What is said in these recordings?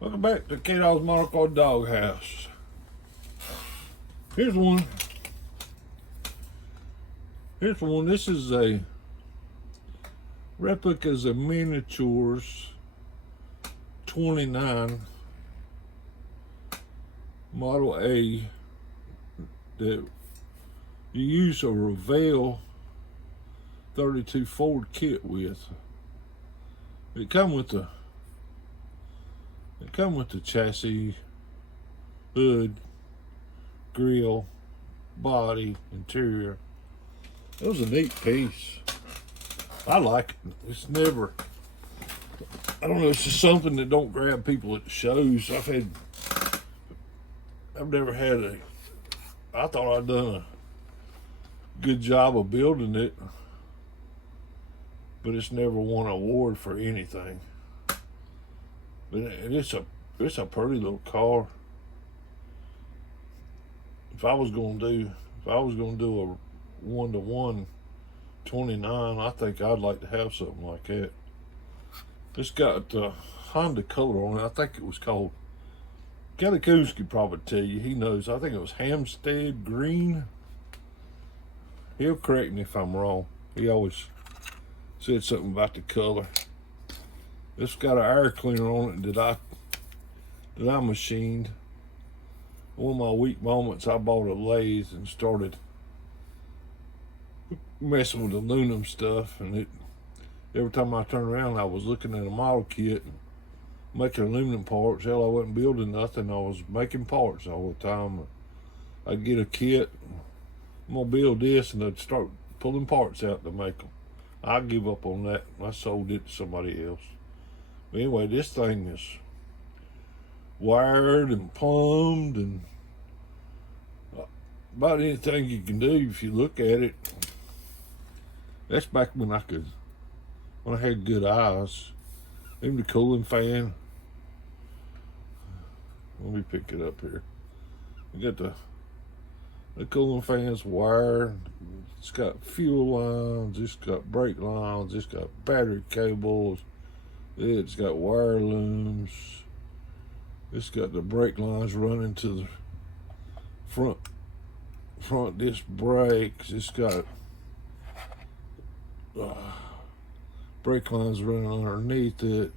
Welcome back to K-Dog's Monocle Doghouse. Here's one. This is a Replicas of Miniatures 29 Model A that you use a Revell 32 Ford kit with. It come with the chassis, hood, grill, body, interior. It was a neat piece. I like it. It's never, I don't know, it's just something that don't grab people at the shows. I've never had I thought I'd done a good job of building it, but it's never won an award for anything. But it's a pretty little car. If I was gonna do a 1-to-1 29, I think I'd like to have something like that. It's got Honda color on it. I think it was called, Kelly Coos could probably tell you, he knows. I think it was Hampstead Green. He'll correct me if I'm wrong. He always said something about the color. It's got an air cleaner on it that I machined. One of my weak moments, I bought a lathe and started messing with aluminum stuff, and every time I turned around, I was looking at a model kit and making aluminum parts. Hell, I wasn't building nothing. I was making parts all the time. I'd get a kit, I'm gonna build this, and I'd start pulling parts out to make them. I give up on that. I sold it to somebody else. But anyway, this thing is wired and plumbed and about anything you can do if you look at it. That's back when I had good eyes. Even the cooling fan. Let me pick it up here. You got the cooling fan's wired. It's got fuel lines. It's got brake lines. It's got battery cables. It's got wire looms. It's got the brake lines running to the front disc brakes. It's got brake lines running underneath it.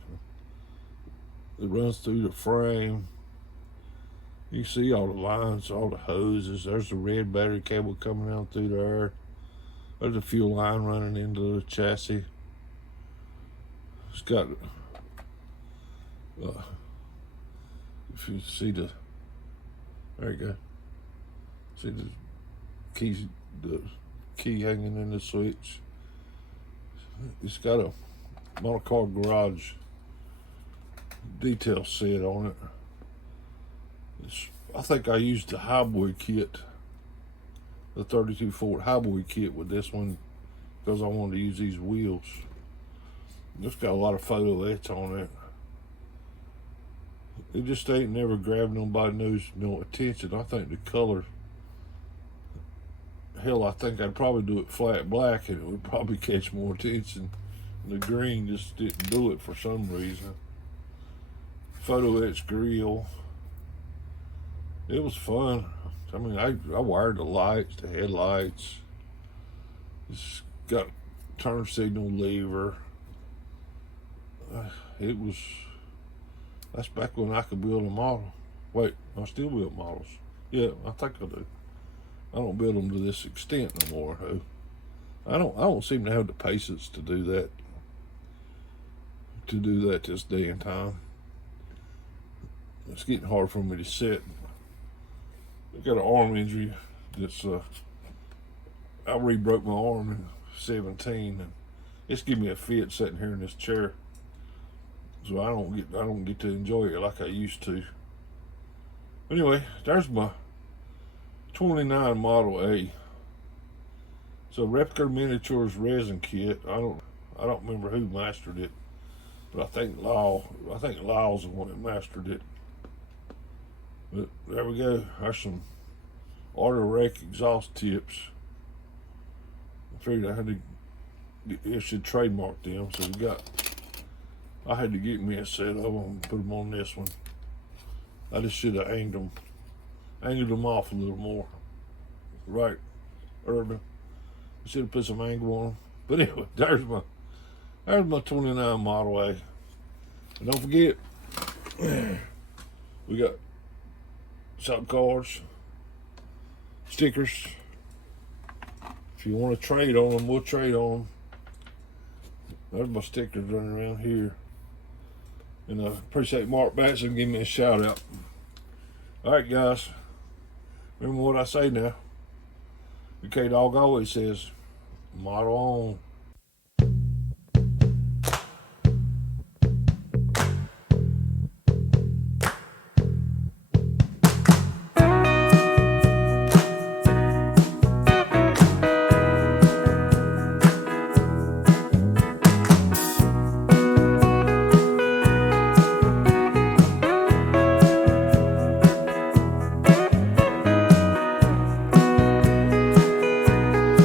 It runs through the frame. You see all the lines, all the hoses. There's the red battery cable coming out through there. There's a fuel line running into the chassis. It's got, if you see there you go. See the key hanging in the switch. It's got a model car garage detail set on it. I think I used the Highboy kit, the 32 Ford Highboy kit with this one because I wanted to use these wheels. It's got a lot of photo etch on it. It just ain't never grabbed nobody's no attention. I think the color, hell, I think I'd probably do it flat black and it would probably catch more attention. The green just didn't do it for some reason. Photo etch grill. It was fun. I mean, I wired the lights, the headlights. It's got turn signal lever. That's back when I could build a model. Wait, I still build models. Yeah, I think I do. I don't build them to this extent no more, though. I don't seem to have the patience to do that. This day and time. It's getting hard for me to sit. I got an arm injury that's I re-broke my arm in 17, and it's giving me a fit sitting here in this chair. So I don't get to enjoy it like I used to. Anyway, there's my 29 Model A. So Replica Miniatures resin kit. I don't remember who mastered it, but I think Lyle's the one that mastered it. But there we go. There's some Auto Wreck exhaust tips. I figured I should trademark them. So I had to get me a set of them and put them on this one. I just should have angled them off a little more. Right, Urban. I should have put some angle on them. But anyway, there's my 29 Model A. And don't forget, we got shop cards, stickers. If you want to trade on them, we'll trade on them. There's my stickers running around here. And I appreciate Mark Batson giving me a shout out. Alright guys, remember what I say now. The K-Dog always says, model on.